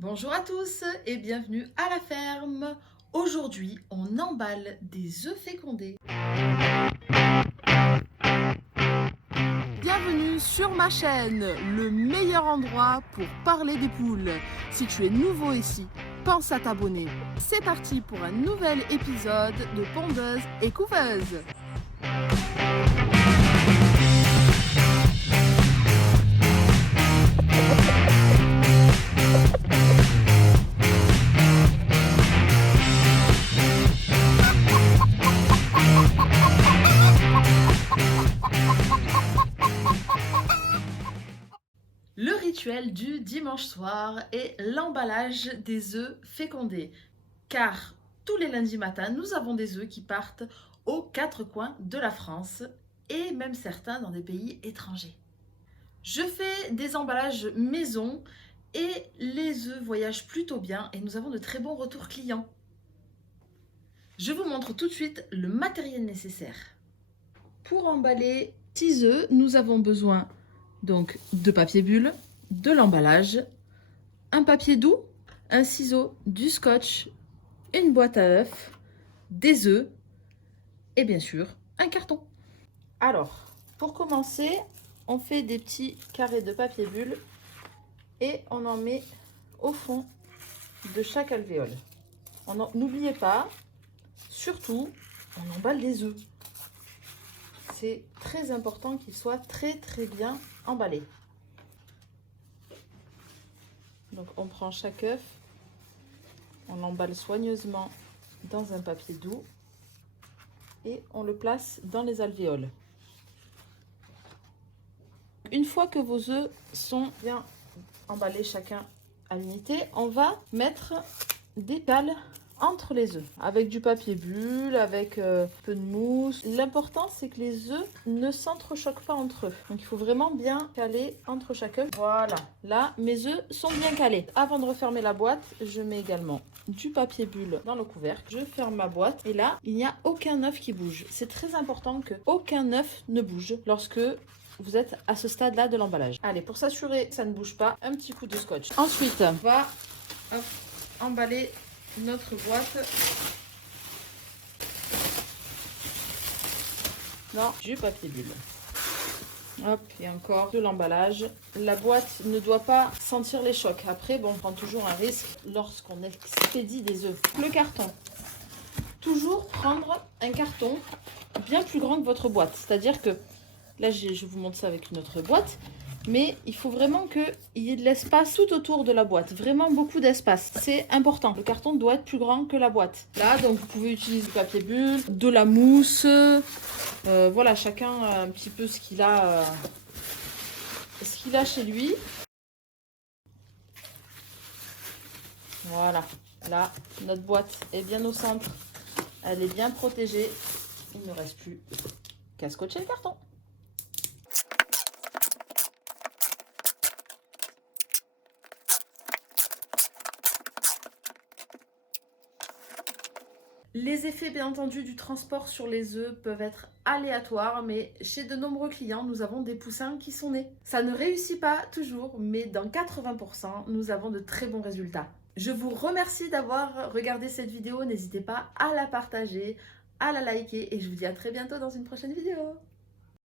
Bonjour à tous et bienvenue à la ferme. Aujourd'hui, on emballe des œufs fécondés. Bienvenue sur ma chaîne, le meilleur endroit pour parler des poules. Si tu es nouveau ici, pense à t'abonner. C'est parti pour un nouvel épisode de Pondeuse et Couveuse. Le rituel du dimanche soir est l'emballage des œufs fécondés. Car tous les lundis matins, nous avons des œufs qui partent aux quatre coins de la France et même certains dans des pays étrangers. Je fais des emballages maison et les œufs voyagent plutôt bien et nous avons de très bons retours clients. Je vous montre tout de suite le matériel nécessaire. Pour emballer 6 œufs, nous avons besoin donc de papier bulle, de l'emballage, un papier doux, un ciseau, du scotch, une boîte à œufs, des œufs et bien sûr un carton. Alors, pour commencer, on fait des petits carrés de papier bulle et on en met au fond de chaque alvéole. N'oubliez pas, surtout, on emballe des œufs. C'est très important qu'ils soient très bien emballés. Donc on prend chaque œuf, on l'emballe soigneusement dans un papier doux et on le place dans les alvéoles. Une fois que vos œufs sont bien emballés chacun à l'unité, on va mettre des cales entre les œufs avec du papier bulle, avec un peu de mousse. L'important c'est que les œufs ne s'entrechoquent pas entre eux, donc il faut vraiment bien caler entre chaque œuf. Voilà, là mes œufs sont bien calés. Avant de refermer la boîte, je mets également du papier bulle dans le couvercle, je ferme ma boîte et là il n'y a aucun œuf qui bouge. C'est très important que aucun œuf ne bouge lorsque vous êtes à ce stade là de l'emballage. Allez, pour s'assurer que ça ne bouge pas, un petit coup de scotch. Ensuite on va emballer notre boîte dans du papier bulle. Hop, et encore de l'emballage. La boîte ne doit pas sentir les chocs. Après, bon, on prend toujours un risque lorsqu'on expédie des œufs. Le carton. Toujours prendre un carton bien plus grand que votre boîte. C'est-à-dire que, là je vous montre ça avec une autre boîte, mais il faut vraiment qu'il y ait de l'espace tout autour de la boîte, vraiment beaucoup d'espace, c'est important. Le carton doit être plus grand que la boîte. Là, donc vous pouvez utiliser du papier bulle, de la mousse, voilà, chacun un petit peu ce qu'il a chez lui. Voilà, là, notre boîte est bien au centre, elle est bien protégée, il ne reste plus qu'à scotcher le carton. Les effets, bien entendu, du transport sur les œufs peuvent être aléatoires, mais chez de nombreux clients, nous avons des poussins qui sont nés. Ça ne réussit pas toujours, mais dans 80%, nous avons de très bons résultats. Je vous remercie d'avoir regardé cette vidéo. N'hésitez pas à la partager, à la liker, et je vous dis à très bientôt dans une prochaine vidéo.